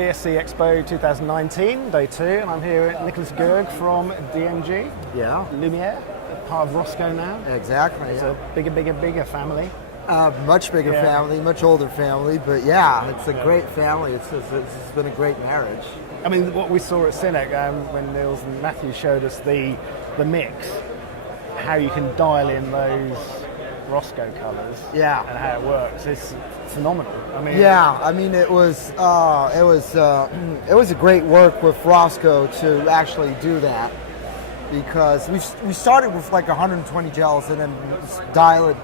BSC Expo 2019, day 2, and I'm here at Nicolas Goerg from DMG Lumière, part of Rosco now. Exactly. It's a bigger family. Much bigger family, much older family, but it's a great family. It's been a great marriage. I mean, what we saw at Cinec when Niels and Matthew showed us the mix, how you can dial in those Rosco colours, and how it works, it's phenomenal. I mean, it was a great work with Rosco to actually do that, because we started with like 120 gels and then dial it,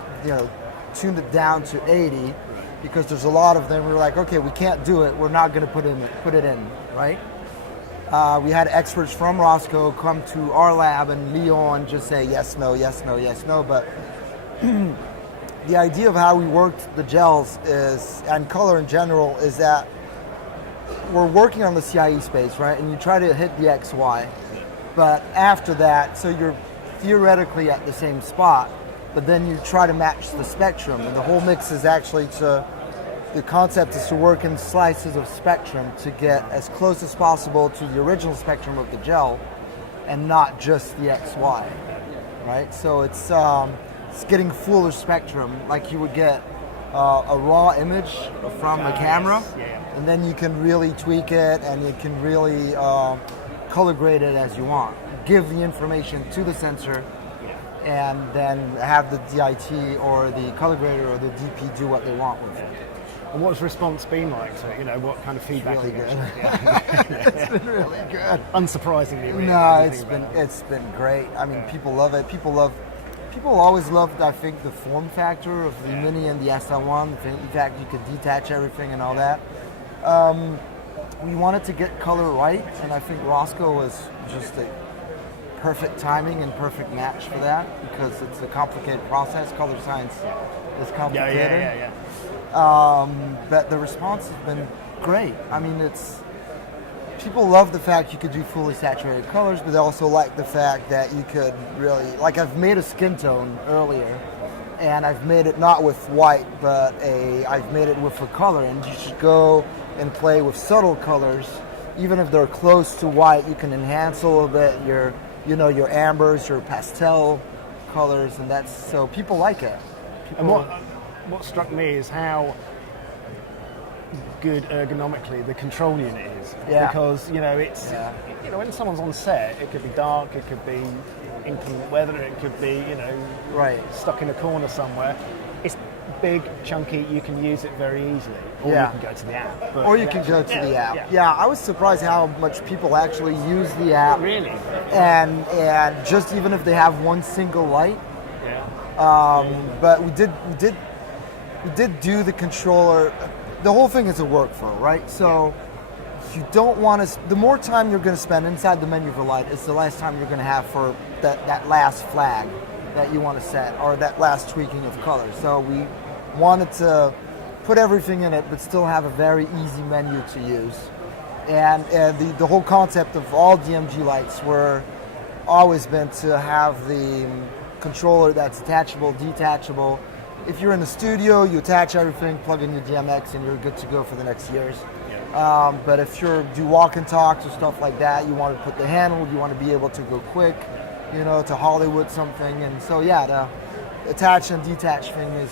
tuned it down to 80, because there's a lot of them. We were like, okay, we can't do it. We're not going to put it in, right? We had experts from Rosco come to our lab in Lyon and just say yes, no, yes, no, yes, no. But the idea of how we worked the gels and color in general, is that we're working on the CIE space, right? And you try to hit the XY, but after that, so you're theoretically at the same spot, but then you try to match the spectrum. And the whole mix is actually the concept is to work in slices of spectrum to get as close as possible to the original spectrum of the gel, and not just the XY, right? So it's getting fuller spectrum, like you would get a raw image from the camera, and then you can really tweak it, and you can really color grade it as you want. Give the information to the sensor, and then have the DIT or the color grader or the DP do what they want with it. And what's response been like? So, what kind of feedback? Really good. It's been really good. Unsurprisingly, really. No, it's been great. I mean, people love it. People always loved, I think, the form factor of the Mini and the SL1. The fact you could detach everything and all that. We wanted to get color right, and I think Rosco was just a perfect timing and perfect match for that, because it's a complicated process. Color science is complicated. But the response has been great. I mean, people love the fact you could do fully saturated colors, but they also like the fact that you could really, like, I've made a skin tone earlier, and I've made it not with white, but I've made it with a color, and you should go and play with subtle colors. Even if they're close to white, you can enhance a little bit your ambers, your pastel colors, and so people like it. And what struck me is how good ergonomically the control unit is. Because it's when someone's on set, it could be dark, it could be inclement weather, it could be stuck in a corner somewhere. It's big, chunky. You can use it very easily, or you can go to the app. Or you can go to the app. Yeah, I was surprised how much people actually use the app. Really? And just even if they have one single light. But we did do the controller. The whole thing is a workflow, right? So you don't want to. The more time you're going to spend inside the menu for light, it's the less time you're going to have for that last flag that you want to set, or that last tweaking of color. So we wanted to put everything in it, but still have a very easy menu to use. And the whole concept of all DMG lights were always been to have the controller that's attachable, detachable. If you're in the studio, you attach everything, plug in your DMX, and you're good to go for the next years. But if you do walk and talks or stuff like that, you want to put the handle, you want to be able to go quick, to Hollywood something. And so the attach and detach thing is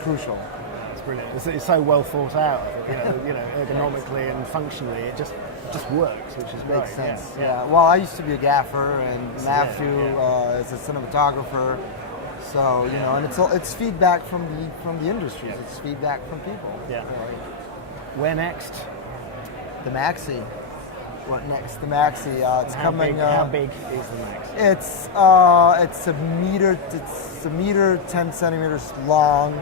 crucial. It's brilliant. It's so well thought out. Ergonomically and functionally, it just works, which is great. Makes sense. Yeah. Well, I used to be a gaffer, and Matthew is a cinematographer. So and it's feedback from the industries. It's feedback from people. Yeah. Where next? The Maxi. What next? The Maxi. It's coming. How big is the Maxi? It's a meter. It's a meter, 10 centimeters long,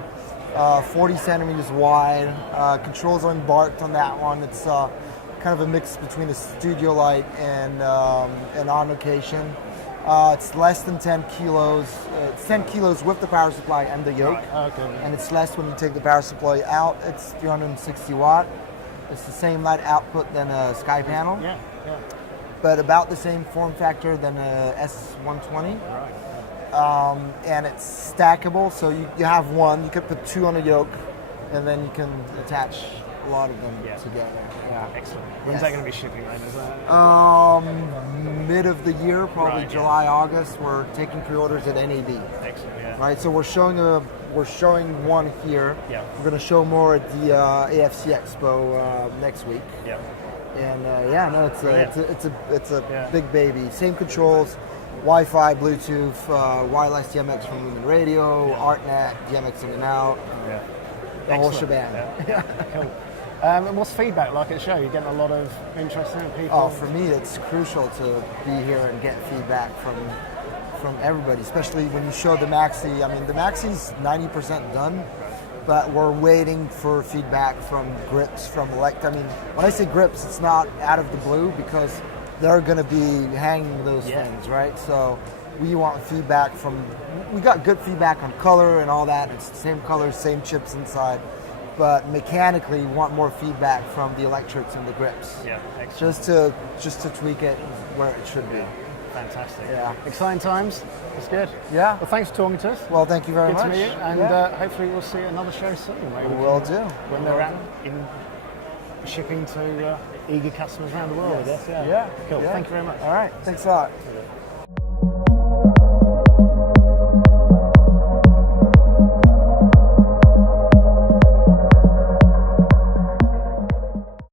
40 centimeters wide. Controls are embarked on that one. It's kind of a mix between a studio light and on location. It's less than 10 kilos. It's 10 kilos with the power supply and the yoke. And it's less when you take the power supply out. It's 360 watt. It's the same light output than a Sky panel. But about the same form factor than a S120. And it's stackable, so you have one. You could put two on a yoke, and then you can attach lot of them together. Yeah. Excellent. When's that going to be shipping then? Is that? Mid of the year, probably July, August. We're taking pre-orders at NAB. Excellent. Yeah. Right. So we're showing one here. Yeah. We're going to show more at the AFC Expo next week. Yeah. And it's a big baby. Same controls, Wi-Fi, Bluetooth, wireless DMX from Lumen Radio, ArtNet, DMX in and out, the whole shebang. Yeah. Cool. And what's feedback like at the show? You're getting a lot of interest in people? Oh, for me, it's crucial to be here and get feedback from everybody, especially when you show the Maxi. I mean, the Maxi's 90% done, but we're waiting for feedback from grips, from I mean, when I say grips, it's not out of the blue because they're going to be hanging those things, right? So we want feedback we got good feedback on color and all that. It's the same colors, same chips inside. But mechanically, we want more feedback from the electrodes and the grips. Yeah, excellent. Just to tweak it where it should be. Fantastic. Yeah. Exciting times. It's good. Yeah. Well, thanks for talking to us. Well, thank you very much. Good to meet you. And hopefully we'll see another show soon. Maybe we'll do. When they're out in shipping to eager customers around the world, I guess. Yeah. Yeah. Cool. Yeah. Thank you very much. All right. Thanks a lot.